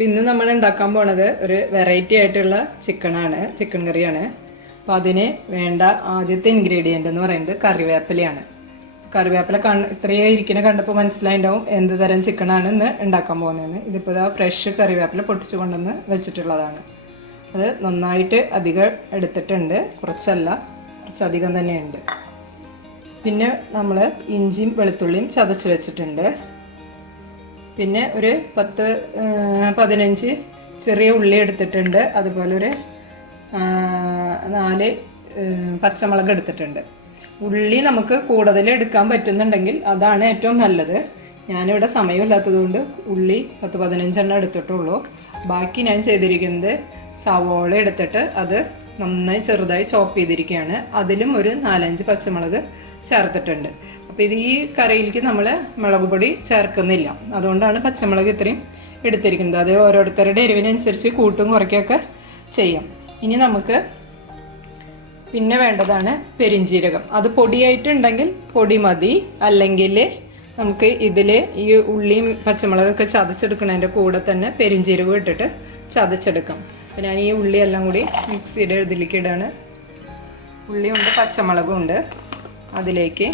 അപ്പോൾ ഇന്ന് നമ്മൾ ഉണ്ടാക്കാൻ പോണത് ഒരു വെറൈറ്റി ആയിട്ടുള്ള ചിക്കൻ കറിയാണ്. അപ്പോൾ അതിന് വേണ്ട ആദ്യത്തെ ഇൻഗ്രീഡിയൻ്റ് എന്ന് പറയുന്നത് കറിവേപ്പിലയാണ്. കറിവേപ്പില ഇത്രയും ഇരിക്കുന്ന കണ്ടപ്പോൾ മനസ്സിലായിട്ടുണ്ടാവും എന്ത് തരം ചിക്കനാണ് ഇന്ന് ഉണ്ടാക്കാൻ പോകുന്നതെന്ന്. ഇതിപ്പോൾ ഫ്രഷ് കറിവേപ്പില പൊട്ടിച്ചു കൊണ്ടുവന്ന് വെച്ചിട്ടുള്ളതാണ്. അത് നന്നായിട്ട് അധികം എടുത്തിട്ടുണ്ട്, കുറച്ചധികം തന്നെയുണ്ട്. പിന്നെ നമ്മൾ ഇഞ്ചിയും വെളുത്തുള്ളിയും ചതച്ച് വെച്ചിട്ടുണ്ട്. പിന്നെ ഒരു 10-15 ചെറിയ ഉള്ളി എടുത്തിട്ടുണ്ട്. അതുപോലെ ഒരു 4 പച്ചമുളക് എടുത്തിട്ടുണ്ട്. ഉള്ളി നമുക്ക് കൂടുതൽ എടുക്കാൻ പറ്റുന്നുണ്ടെങ്കിൽ അതാണ് ഏറ്റവും നല്ലത്. ഞാനിവിടെ സമയമില്ലാത്തതുകൊണ്ട് ഉള്ളി 10-15 എടുത്തിട്ടുള്ളൂ. ബാക്കി ഞാൻ ചെയ്തിരിക്കുന്നത് സവോള എടുത്തിട്ട് അത് നന്നായി ചെറുതായി ചോപ്പ് ചെയ്തിരിക്കുകയാണ്. അതിലും ഒരു 4-5 പച്ചമുളക് ചേർത്തിട്ടുണ്ട്. അപ്പോൾ ഇത് ഈ കറിയിലേക്ക് നമ്മൾ മുളക് പൊടി ചേർക്കുന്നില്ല, അതുകൊണ്ടാണ് പച്ചമുളക് ഇത്രയും എടുത്തിരിക്കുന്നത്. അത് ഓരോരുത്തരുടെ എരിവിനനുസരിച്ച് കൂട്ടും കുറയ്ക്കുകയൊക്കെ ചെയ്യാം. ഇനി നമുക്ക് പിന്നെ വേണ്ടതാണ് പെരിഞ്ജീരകം. അത് പൊടിയായിട്ടുണ്ടെങ്കിൽ പൊടി മതി, അല്ലെങ്കിൽ നമുക്ക് ഇതിൽ ഈ ഉള്ളിയും പച്ചമുളകൊക്കെ ചതച്ചെടുക്കുന്നതിൻ്റെ കൂടെ തന്നെ പെരിഞ്ജീരകം ഇട്ടിട്ട് ചതച്ചെടുക്കാം. അപ്പോൾ ഞാൻ ഈ ഉള്ളിയെല്ലാം കൂടി മിക്സിയുടെ ഇതിലേക്ക് ഇടാണ്. ഉള്ളിയുണ്ട്, പച്ചമുളകും ഉണ്ട്. അതിലേക്ക്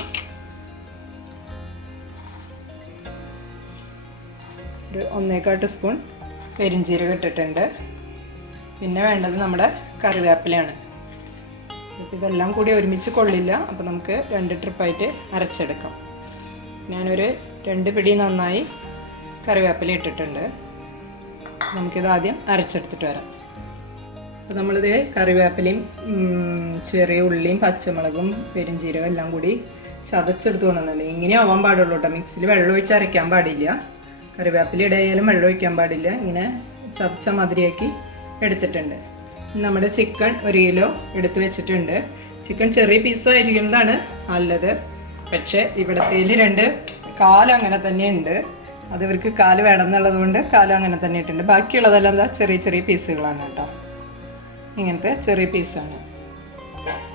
ഒരു 1/4 ടീസ്പൂൺ പെരിഞ്ജീരകം ഇട്ടിട്ടുണ്ട്. പിന്നെ വേണ്ടത് നമ്മുടെ കറിവേപ്പിലയാണ്. ഇതെല്ലാം കൂടി ഒരുമിച്ച് കൊള്ളില്ല, അപ്പോൾ നമുക്ക് 2 ട്രിപ്പായിട്ട് അരച്ചെടുക്കാം. ഞാനൊരു 2 പിടി നന്നായി കറിവേപ്പില ഇട്ടിട്ടുണ്ട്. നമുക്കിത് ആദ്യം അരച്ചെടുത്തിട്ട് വരാം. അപ്പോൾ നമ്മളിത് കറിവേപ്പിലയും ചെറിയ ഉള്ളിയും പച്ചമുളകും പെരിഞ്ജീരകം എല്ലാം കൂടി ചതച്ചെടുത്ത് കൊണ്ടുവന്നല്ലേ. ഇങ്ങനെ ആവാൻ പാടുള്ളൂ കേട്ടോ. മിക്സിയിൽ വെള്ളം ഒഴിച്ച് അരയ്ക്കാൻ പാടില്ല. കറിവേപ്പില ഇടയാലും വെള്ളം ഒഴിക്കാൻ പാടില്ല. ഇങ്ങനെ ചതച്ച മാതിരിയാക്കി എടുത്തിട്ടുണ്ട്. നമ്മുടെ ചിക്കൻ 1 കിലോ എടുത്ത് വെച്ചിട്ടുണ്ട്. ചിക്കൻ ചെറിയ പീസായിരിക്കുന്നതാണ് നല്ലത്. പക്ഷേ ഇവിടത്തേൽ 2 കാല് അങ്ങനെ തന്നെ ഉണ്ട്. അത് ഇവർക്ക് കാല് വേണമെന്നുള്ളത് കൊണ്ട് കാലം അങ്ങനെ തന്നെ ഇട്ടുണ്ട്. ബാക്കിയുള്ളതെല്ലാം എന്താ ചെറിയ ചെറിയ പീസുകളാണ് കേട്ടോ. ഇങ്ങനത്തെ ചെറിയ പീസാണ്.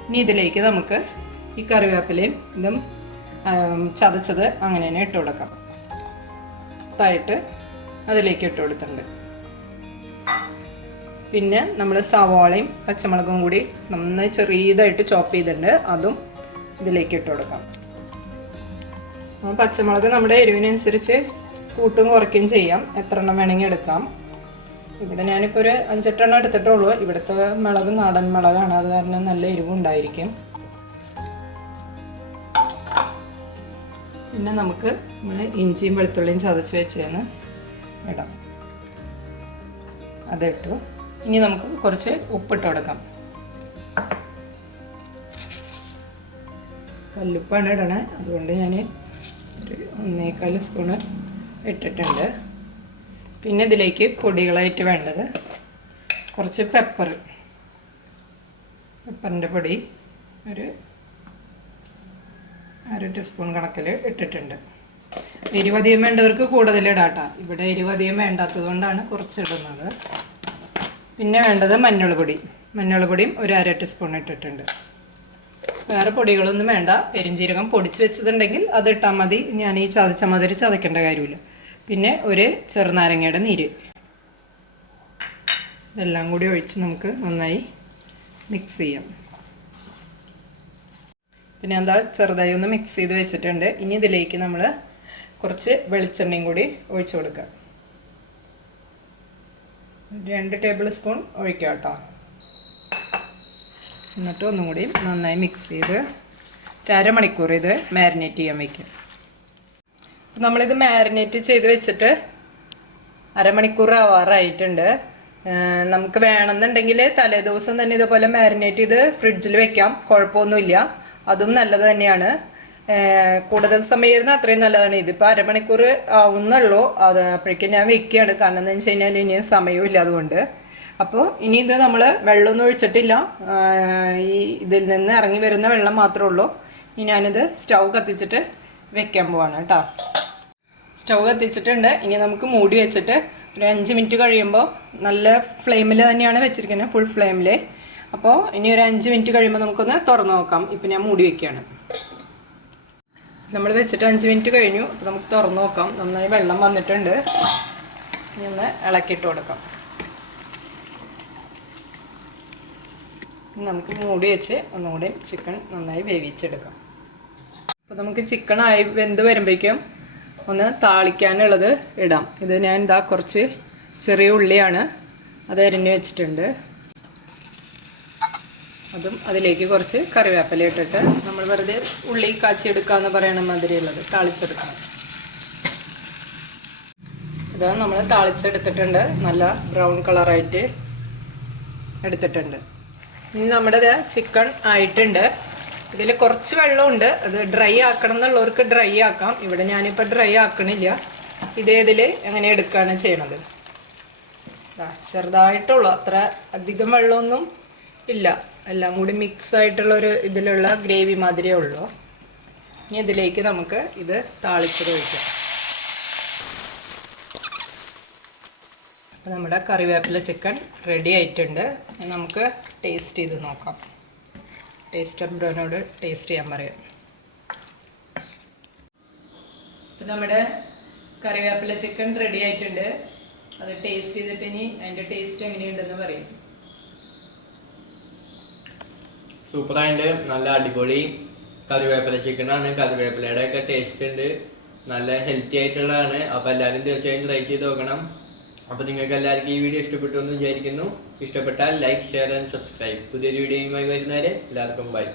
ഇനി ഇതിലേക്ക് നമുക്ക് ഈ കറിവേപ്പിലയും ഇതും ചതച്ചത് അങ്ങനെ തന്നെ ഇട്ട് കൊടുക്കാം. ായിട്ട് അതിലേക്ക് ഇട്ട് കൊടുത്തിട്ടുണ്ട്. പിന്നെ നമ്മൾ സവാളയും പച്ചമുളകും കൂടി നന്നായി ചെറിയതായിട്ട് ചോപ്പ് ചെയ്തിട്ടുണ്ട്. അതും ഇതിലേക്ക് ഇട്ട് കൊടുക്കാം. പച്ചമുളക് നമ്മുടെ എരിവിനനുസരിച്ച് കൂട്ടും കുറയ്ക്കുകയും ചെയ്യാം. എത്ര എണ്ണം വേണമെങ്കിൽ എടുക്കാം. ഇവിടെ ഞാനിപ്പോൾ ഒരു 5-8 എണ്ണം എടുത്തിട്ടുള്ളൂ. ഇവിടുത്തെ മുളക് നാടൻ മുളകാണ്, അത് കാരണം നല്ല എരിവുണ്ടായിരിക്കും. പിന്നെ നമുക്ക് ഇഞ്ചിയും വെളുത്തുള്ളിയും ചതച്ച് വെച്ചതെന്ന് ഇടാം. അതിട്ടു. ഇനി നമുക്ക് കുറച്ച് ഉപ്പിട്ട് കൊടുക്കാം. കല്ലുപ്പാണ് ഇടണേ, അതുകൊണ്ട് ഞാൻ ഒരു 1.25 സ്പൂണ് ഇട്ടിട്ടുണ്ട്. പിന്നെ ഇതിലേക്ക് പൊടികളായിട്ട് വേണ്ടത് കുറച്ച് പെപ്പറിൻ്റെ പൊടി ഒരു 1/2 ടീസ്പൂൺ കണക്കിൽ ഇട്ടിട്ടുണ്ട്. എരിവ് അധികം വേണ്ടവർക്ക് കൂടുതൽ ഇടാട്ടോ. ഇവിടെ എരിവ് അധികം വേണ്ടാത്തത് കൊണ്ടാണ് കുറച്ചിടുന്നത്. പിന്നെ വേണ്ടത് മഞ്ഞൾപ്പൊടിയും ഒരു 1/2 ടീസ്പൂൺ ഇട്ടിട്ടുണ്ട്. വേറെ പൊടികളൊന്നും വേണ്ട. പെരിഞ്ജീരകം പൊടിച്ച് വെച്ചതുണ്ടെങ്കിൽ അത് ഇട്ടാൽ മതി. ഞാൻ ഈ ചതച്ച മാതിരി ചതക്കേണ്ട കാര്യമില്ല. പിന്നെ ഒരു ചെറുനാരങ്ങയുടെ നീര് ഇതെല്ലാം കൂടി ഒഴിച്ച് നമുക്ക് നന്നായി മിക്സ് ചെയ്യാം. പിന്നെ എന്താ ചെറുതായി ഒന്ന് മിക്സ് ചെയ്ത് വെച്ചിട്ടുണ്ട്. ഇനി ഇതിലേക്ക് നമ്മൾ കുറച്ച് വെളിച്ചെണ്ണയും കൂടി ഒഴിച്ചു കൊടുക്കുക. 2 ടേബിൾ സ്പൂൺ ഒഴിക്കുക കേട്ടോ. എന്നിട്ട് ഒന്നും കൂടി നന്നായി മിക്സ് ചെയ്ത് 1/2 മണിക്കൂർ ഇത് മാരിനേറ്റ് ചെയ്യാൻ വയ്ക്കും. നമ്മളിത് മാരിനേറ്റ് ചെയ്ത് വെച്ചിട്ട് 1/2 മണിക്കൂർ ആവാറായിട്ടുണ്ട്. നമുക്ക് വേണമെന്നുണ്ടെങ്കിൽ തലേദിവസം തന്നെ ഇതുപോലെ മാരിനേറ്റ് ചെയ്ത് ഫ്രിഡ്ജിൽ വെക്കാം, കുഴപ്പമൊന്നുമില്ല. അതും നല്ലത് തന്നെയാണ്. കൂടുതൽ സമയം ഇരുന്ന് അത്രയും നല്ലതാണ്. ഇതിപ്പോൾ 1/2 മണിക്കൂർ ആവുന്നുള്ളൂ. അത് അപ്പോഴേക്കും ഞാൻ വെക്കുകയാണ്. കാരണം എന്താണെന്ന് വെച്ച് കഴിഞ്ഞാൽ ഇനി സമയവും ഇല്ല, അതുകൊണ്ട്. അപ്പോൾ ഇനി ഇത് നമ്മൾ വെള്ളമൊന്നും ഒഴിച്ചിട്ടില്ല. ഈ ഇതിൽ നിന്ന് ഇറങ്ങി വരുന്ന വെള്ളം മാത്രമേ ഉള്ളൂ. ഇനി ഞാനിത് സ്റ്റൗ കത്തിച്ചിട്ട് വെക്കാൻ പോവാണ് കേട്ടോ. സ്റ്റൗ കത്തിച്ചിട്ടുണ്ട്. ഇനി നമുക്ക് മൂടി വെച്ചിട്ട് ഒരു 5 മിനിറ്റ് കഴിയുമ്പോൾ നല്ല ഫ്ലെയിമിൽ തന്നെയാണ് വെച്ചിരിക്കുന്നത്, ഫുൾ ഫ്ലെയിമിൽ. അപ്പോൾ ഇനി ഒരു 5 മിനിറ്റ് കഴിയുമ്പോൾ നമുക്കൊന്ന് തുറന്ന് നോക്കാം. ഇപ്പം ഞാൻ മൂടി വയ്ക്കുകയാണ്. നമ്മൾ വെച്ചിട്ട് 5 മിനിറ്റ് കഴിഞ്ഞു. അപ്പോൾ നമുക്ക് തുറന്ന് നോക്കാം. നന്നായി വെള്ളം വന്നിട്ടുണ്ട്. ഇനി ഒന്ന് ഇളക്കിയിട്ട് കൊടുക്കാം. നമുക്ക് മൂടി വെച്ച് ഒന്നുകൂടി ചിക്കൻ നന്നായി വേവിച്ചെടുക്കാം. അപ്പോൾ നമുക്ക് ചിക്കനായി വെന്ത് വരുമ്പോഴേക്കും ഒന്ന് താളിക്കാനുള്ളത് ഇടാം. ഇത് ഞാൻ ഇതാ കുറച്ച് ചെറിയ ഉള്ളിയാണ് അത് അരിഞ്ഞ് വെച്ചിട്ടുണ്ട്. അതും അതിലേക്ക് കുറച്ച് കറിവേപ്പില ഇട്ടിട്ട് നമ്മൾ വെറുതെ ഉള്ളി കാച്ചിയെടുക്കാമെന്ന് പറയണ മാതിരിയുള്ളത് താളിച്ചെടുക്കണം. ഇത് നമ്മൾ താളിച്ചെടുത്തിട്ടുണ്ട്. നല്ല ബ്രൗൺ കളറായിട്ട് എടുത്തിട്ടുണ്ട്. ഇനി നമ്മുടെ ചിക്കൻ ആയിട്ടുണ്ട്. ഇതിൽ കുറച്ച് വെള്ളമുണ്ട്. അത് ഡ്രൈ ആക്കണം എന്നുള്ളവർക്ക് ഡ്രൈ ആക്കാം. ഇവിടെ ഞാനിപ്പോൾ ഡ്രൈ ആക്കണില്ല. ഇതേതിൽ എങ്ങനെ എടുക്കുകയാണ് ചെയ്യണത്. ചെറുതായിട്ടുള്ളൂ, അത്ര അധികം വെള്ളമൊന്നും ഇല്ല. എല്ലാം കൂടി മിക്സ് ആയിട്ടുള്ളൊരു ഇതിലുള്ള ഗ്രേവി മാതിരിയേ ഉള്ളൂ. ഇനി ഇതിലേക്ക് നമുക്ക് ഇത് താളിച്ചത് ഒഴിക്കാം. അപ്പോൾ നമ്മുടെ കറിവേപ്പില ചിക്കൻ റെഡി ആയിട്ടുണ്ട്. നമുക്ക് ടേസ്റ്റ് ചെയ്ത് നോക്കാം. ടേസ്റ്റർ ബ്രോനോട് ടേസ്റ്റ് ചെയ്യാൻ പറയാം. ഇപ്പം നമ്മുടെ കറിവേപ്പില ചിക്കൻ റെഡി ആയിട്ടുണ്ട്. അത് ടേസ്റ്റ് ചെയ്തിട്ട് ഇനി അതിൻ്റെ ടേസ്റ്റ് എങ്ങനെയുണ്ടെന്ന് പറയും. സൂപ്പറായിട്ട് നല്ല അടിപൊളി കറിവേപ്പില ചിക്കനാണ്. കറിവേപ്പിലയുടെ ഒക്കെ ടേസ്റ്റ് ഉണ്ട്. നല്ല ഹെൽത്തി ആയിട്ടുള്ളതാണ്. അപ്പോൾ എല്ലാവരും തീർച്ചയായും ട്രൈ ചെയ്ത് നോക്കണം. അപ്പോൾ നിങ്ങൾക്ക് എല്ലാവർക്കും ഈ വീഡിയോ ഇഷ്ടപ്പെട്ടു എന്ന് വിചാരിക്കുന്നു. ഇഷ്ടപ്പെട്ടാൽ ലൈക്ക്, ഷെയർ ആൻഡ് സബ്സ്ക്രൈബ്. പുതിയൊരു വീഡിയോയുമായി വരുന്നവരെ എല്ലാവർക്കും ബൈ.